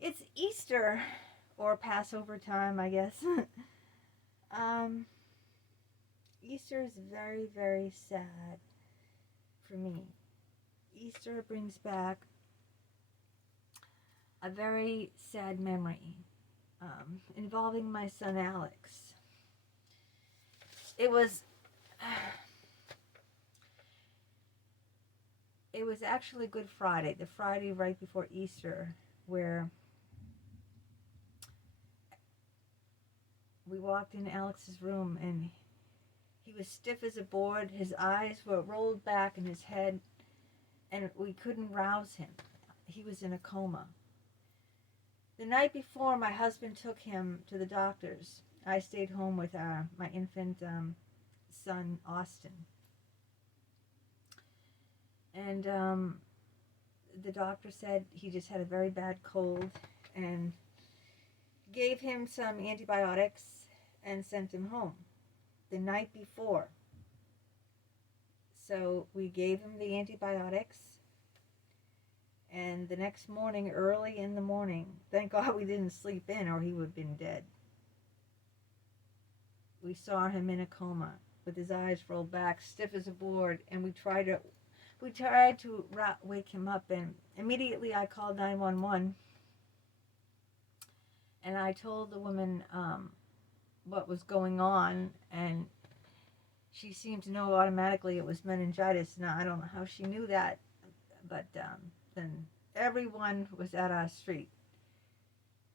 It's Easter or Passover time, I guess. um, Easter is very, very sad for me. Easter brings back a very sad memory involving my son Alex. It was it was actually Good Friday, the Friday right before Easter, where we walked in Alex's room and he was stiff as a board. His eyes were rolled back in his head, and we couldn't rouse him. He was in a coma. The night before, my husband took him to the doctors. I stayed home with my infant son, Austin. And the doctor said he just had a very bad cold and gave him some antibiotics and sent him home the night before. So we gave him the antibiotics, and the next morning, early in the morning, thank God we didn't sleep in or he would have been dead. We saw him in a coma with his eyes rolled back, stiff as a board, and we tried to wake him up, and immediately I called 911, and I told the woman what was going on, and she seemed to know automatically it was meningitis. Now, I don't know how she knew that, but then everyone was at our street.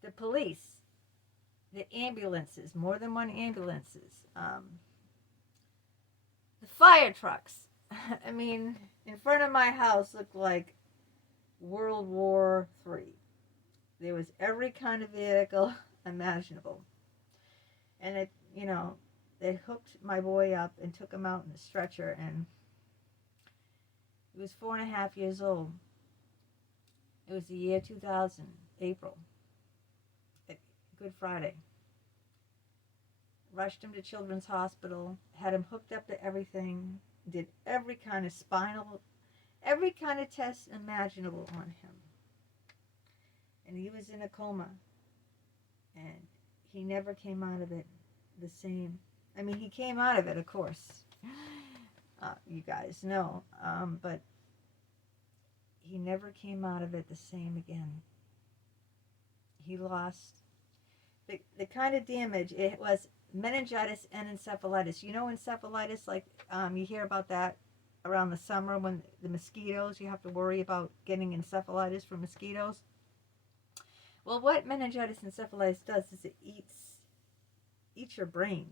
The police, the ambulances, more than one ambulances, the fire trucks. I mean, in front of my house looked like World War III. There was every kind of vehicle imaginable. And they hooked my boy up and took him out in a stretcher, and he was 4.5 years old. It was the year 2000, April, Good Friday. Rushed him to Children's Hospital, had him hooked up to everything, did every kind of every kind of test imaginable on him. And he was in a coma. And he never came out of it the same. I mean, he came out of it, of course. You guys know. But he never came out of it the same again. He lost the kind of damage. It was meningitis and encephalitis. You know encephalitis, like you hear about that around the summer when the mosquitoes, you have to worry about getting encephalitis from mosquitoes. Well, what meningitis encephalitis does is it eats your brain,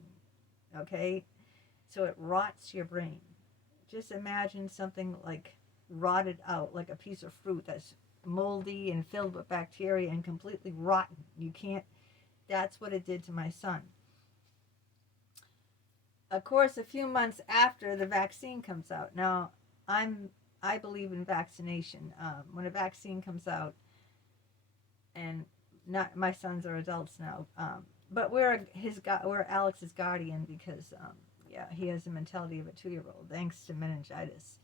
okay? So it rots your brain. Just imagine something like rotted out, like a piece of fruit that's moldy and filled with bacteria and completely rotten. You can't, that's what it did to my son. Of course, a few months after, the vaccine comes out. Now, I believe in vaccination. When a vaccine comes out, and not my sons are adults now, but we're Alex's guardian because he has the mentality of a 2-year-old thanks to meningitis.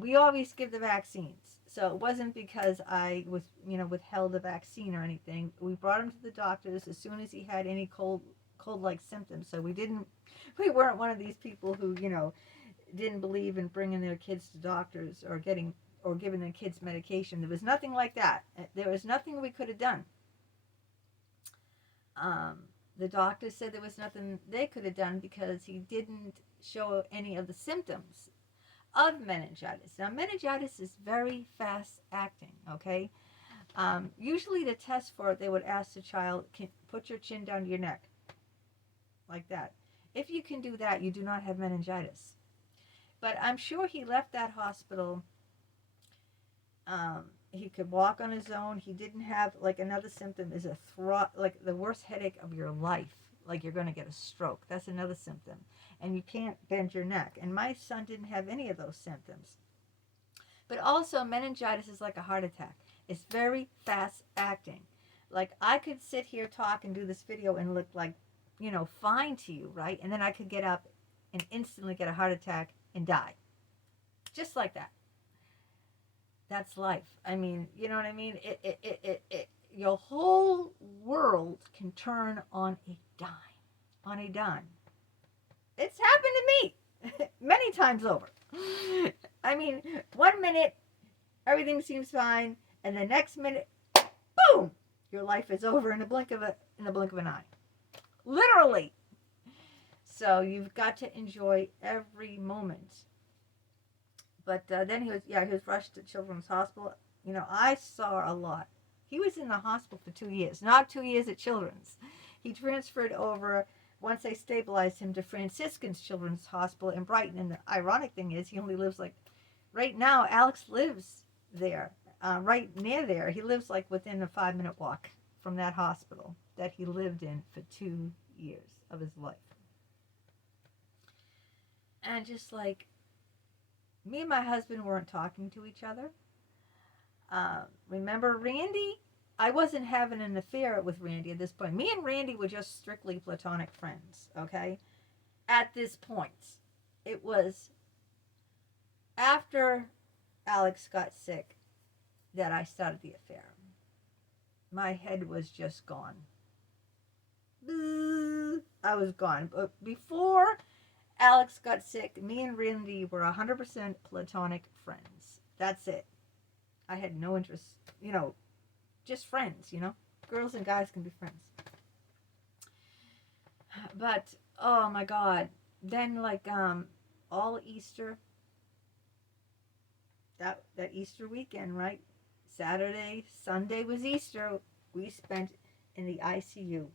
We always give the vaccines, so it wasn't because I was withheld the vaccine or anything. We brought him to the doctors as soon as he had any cold-like symptoms. So we weren't one of these people who didn't believe in bringing their kids to doctors or giving their kids medication. There was nothing like that. There was nothing we could have done. The doctor said there was nothing they could have done because he didn't show any of the symptoms of meningitis. Now, meningitis is very fast acting, okay? Usually to test for it, they would ask the child, put your chin down to your neck, like that. If you can do that, you do not have meningitis. But I'm sure he left that hospital. He could walk on his own. He didn't have, like, another symptom is like the worst headache of your life. Like you're going to get a stroke. That's another symptom. And you can't bend your neck. And my son didn't have any of those symptoms. But also, meningitis is like a heart attack. It's very fast acting. Like, I could sit here, talk, and do this video and look like, fine to you, right? And then I could get up and instantly get a heart attack and die. Just like that. That's life. I mean, you know what I mean? your whole world can turn on a dime. On a dime. It's happened to me many times over. I mean, 1 minute everything seems fine, and the next minute, boom, your life is over in the blink of an eye. Literally. So you've got to enjoy every moment. But then he was rushed to Children's Hospital. I saw a lot. He was in the hospital for 2 years, not 2 years at Children's. He transferred over once they stabilized him to Franciscan's Children's Hospital in Brighton. And the ironic thing is, he only lives right now, Alex lives there, right near there. He lives within a 5-minute walk from that hospital that he lived in for 2 years of his life. And just me and my husband weren't talking to each other. Remember Randy? I wasn't having an affair with Randy at this point. Me and Randy were just strictly platonic friends, okay? At this point. It was after Alex got sick that I started the affair. My head was just gone. I was gone. But before Alex got sick, me and Randy were 100% platonic friends. That's it. I had no interest, just friends, Girls and guys can be friends. But, oh my God. Then, all Easter, that Easter weekend, right? Saturday, Sunday was Easter. We spent in the ICU.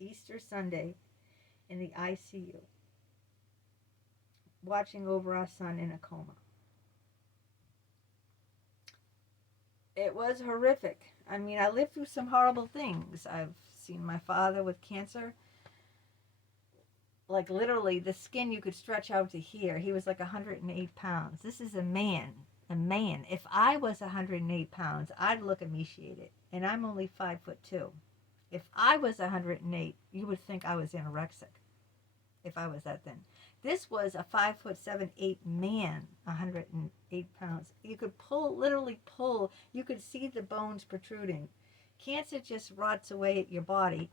Easter Sunday in the ICU. Watching over our son in a coma. It was horrific. I mean, I lived through some horrible things. I've seen my father with cancer. Literally, the skin you could stretch out to here. He was 108 pounds. This is a man. A man. If I was 108 pounds, I'd look emaciated. And I'm only 5'2". If I was 108, you would think I was anorexic. If I was that thin. This was a 5'7", 8 man, 108 pounds. You could literally pull. You could see the bones protruding. Cancer just rots away at your body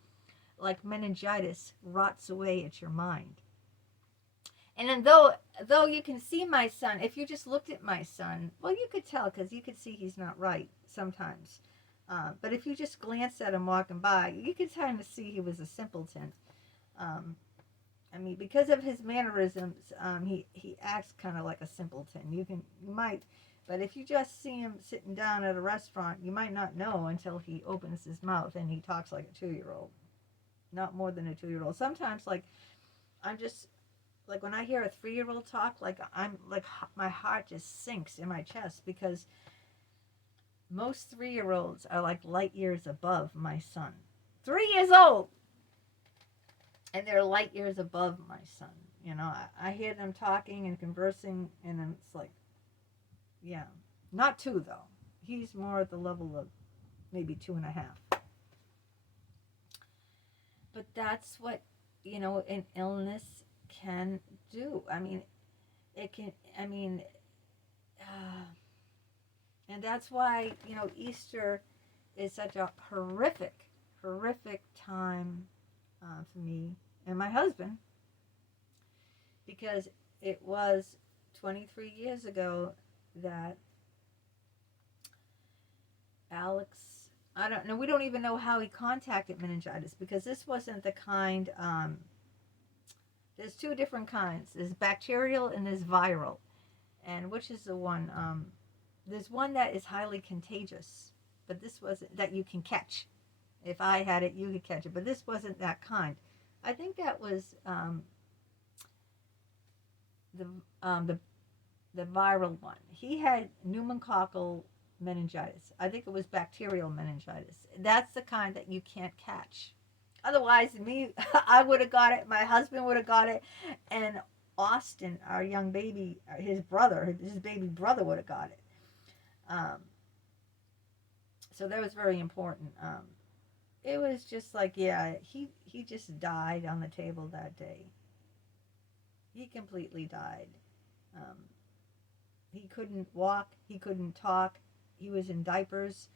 like meningitis rots away at your mind. And then though you can see my son, if you just looked at my son, well, you could tell because you could see he's not right sometimes. But if you just glanced at him walking by, you could kind of see he was a simpleton. I mean, because of his mannerisms, he acts kind of like a simpleton. You might, but if you just see him sitting down at a restaurant, you might not know until he opens his mouth and he talks like a 2-year-old. Not more than a 2-year-old. Sometimes, I'm just, when I hear a 3-year-old talk, my heart just sinks in my chest because most 3-year-olds are light years above my son. 3 years old! And they're light years above my son. I hear them talking and conversing, and it's yeah. Not 2, though. He's more at the level of maybe 2.5. But that's what, an illness can do. I mean, it can, and that's why, Easter is such a horrific time for me and my husband, because it was 23 years ago that Alex, I don't know, we don't even know how he contacted meningitis, because this wasn't the kind, there's 2 different kinds. There's bacterial and there's viral. And which is the one, there's one that is highly contagious, but this wasn't, that you can catch. If I had it, you could catch it, but this wasn't that kind. I think that was the viral one. He had pneumococcal meningitis. I think it was bacterial meningitis. That's the kind that you can't catch. Otherwise, I would have got it. My husband would have got it, and Austin, our young baby, his baby brother would have got it. So that was very important. It was just he just died on the table that day. He completely died. He couldn't walk. He couldn't talk. He was in diapers.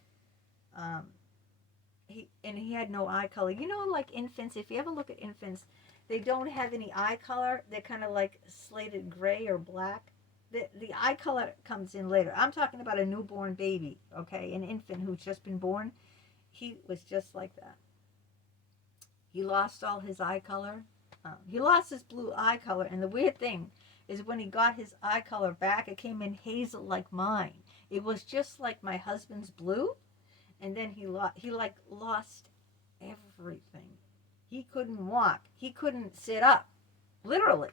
he had no eye color. You know, like infants, if you ever look at infants, they don't have any eye color. They're kind of like slated gray or black. The eye color comes in later. I'm talking about a newborn baby, okay, an infant who's just been born. He was just like that. He lost all his eye color. He lost his blue eye color, and the weird thing is when he got his eye color back, it came in hazel like mine. It was just like my husband's blue, and then he like lost everything. He couldn't walk. He couldn't sit up. Literally,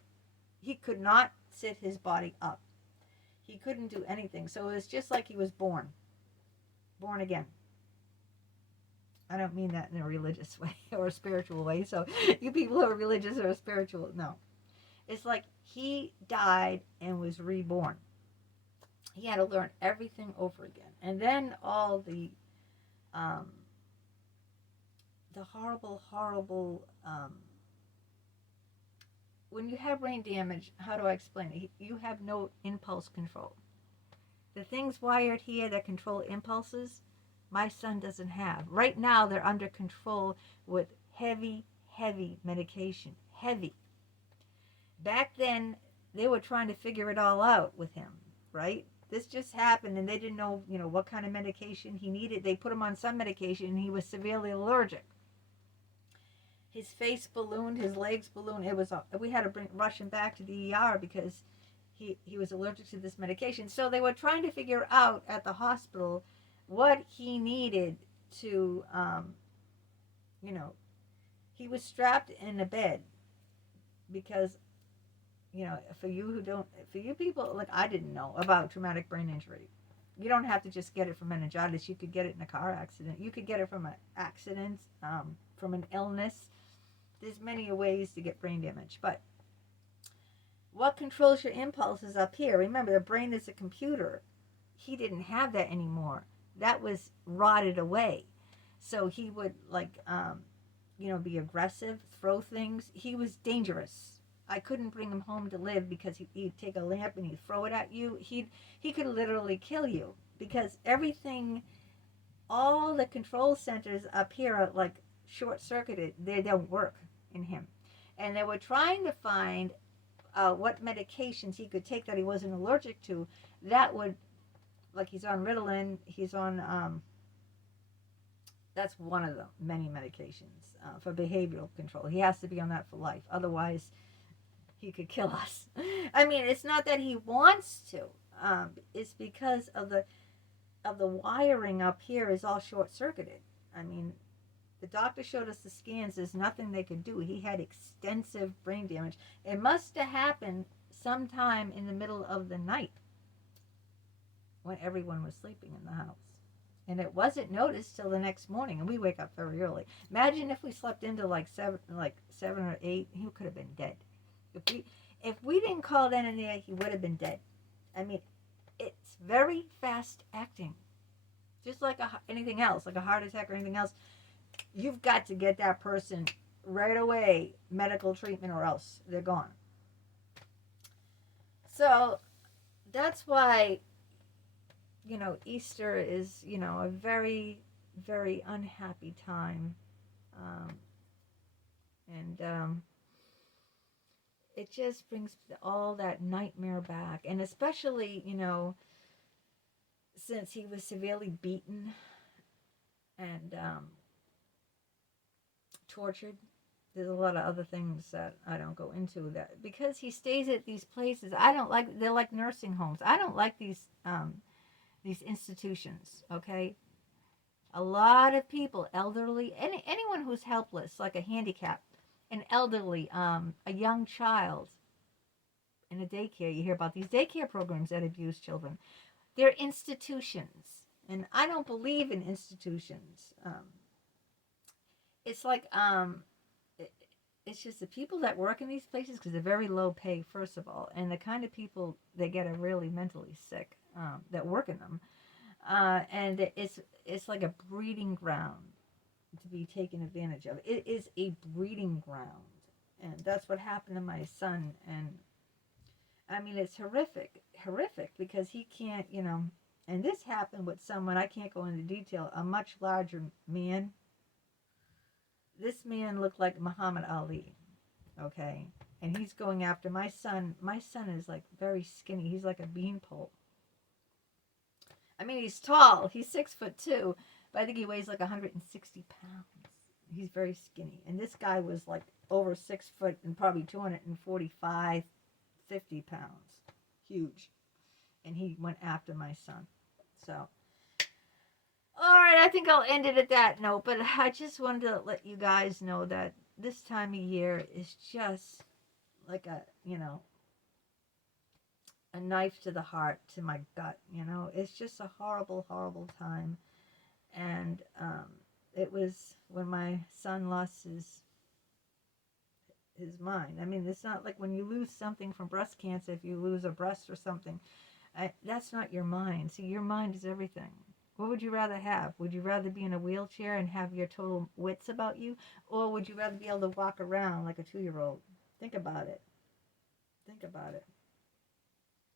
he could not sit his body up. He couldn't do anything. So it was just like he was born again. I don't mean that in a religious way or a spiritual way. So you people who are religious or spiritual, no. It's like he died and was reborn. He had to learn everything over again. And then all the horrible, when you have brain damage, how do I explain it? You have no impulse control. The things wired here that control impulses, my son doesn't have. Right now, they're under control with heavy medication. Heavy. Back then, they were trying to figure it all out with him, right? This just happened, and they didn't know, what kind of medication he needed. They put him on some medication, and he was severely allergic. His face ballooned, his legs ballooned. We had to rush him back to the ER because he was allergic to this medication. So they were trying to figure out at the hospital what he needed to, he was strapped in a bed because, for you people, like I didn't know about traumatic brain injury. You don't have to just get it from meningitis. You could get it in a car accident. You could get it from an accident, from an illness. There's many ways to get brain damage. But what controls your impulses up here? Remember, the brain is a computer. He didn't have that anymore. That was rotted away. So he would be aggressive, throw things. He was dangerous. I couldn't bring him home to live because he'd take a lamp and he'd throw it at you. He could literally kill you because everything, all the control centers up here are like short-circuited. They don't work in him. And they were trying to find what medications he could take that he wasn't allergic to that would, like he's on Ritalin, he's on, that's one of the many medications for behavioral control. He has to be on that for life. Otherwise, he could kill us. I mean, it's not that he wants to. It's because of the wiring up here is all short-circuited. I mean, the doctor showed us the scans. There's nothing they could do. He had extensive brain damage. It must have happened sometime in the middle of the night when everyone was sleeping in the house. And it wasn't noticed till the next morning, and we wake up very early. Imagine if we slept into like seven or eight, he could have been dead. If we didn't call then and there, he would have been dead. I mean, it's very fast acting. Just like anything else, like a heart attack or anything else, you've got to get that person right away, medical treatment, or else they're gone. So that's why, Easter is, a very, very unhappy time. It just brings all that nightmare back. And especially, since he was severely beaten and tortured. There's a lot of other things that I don't go into that because he stays at these places. They're like nursing homes. I don't like these institutions, okay? A lot of people, elderly, anyone who's helpless, like a handicap, an elderly, a young child in a daycare. You hear about these daycare programs that abuse children. They're institutions, and I don't believe in institutions. It's like, it's just the people that work in these places, because they're very low pay, first of all, and the kind of people that get are really mentally sick that work in them. And it's like a breeding ground to be taken advantage of. It is a breeding ground. And that's what happened to my son. And I mean, it's horrific because he can't, and this happened with someone, I can't go into detail, a much larger man. this man looked like Muhammad Ali, okay? And he's going after my son. My son is like very skinny. He's like a beanpole. I mean, he's tall. He's 6'2", but I think he weighs like 160 pounds. He's very skinny. And this guy was like over 6 foot and probably 245, 50 pounds. Huge. And he went after my son. So, all right, I think I'll end it at that note. But I just wanted to let you guys know that this time of year is just like a, a knife to the heart, to my gut. It's just a horrible, horrible time. And it was when my son lost his mind. I mean, it's not like when you lose something from breast cancer, if you lose a breast or something, that's not your mind. See, your mind is everything. What would you rather have? Would you rather be in a wheelchair and have your total wits about you? Or would you rather be able to walk around like a 2-year-old? Think about it. Think about it.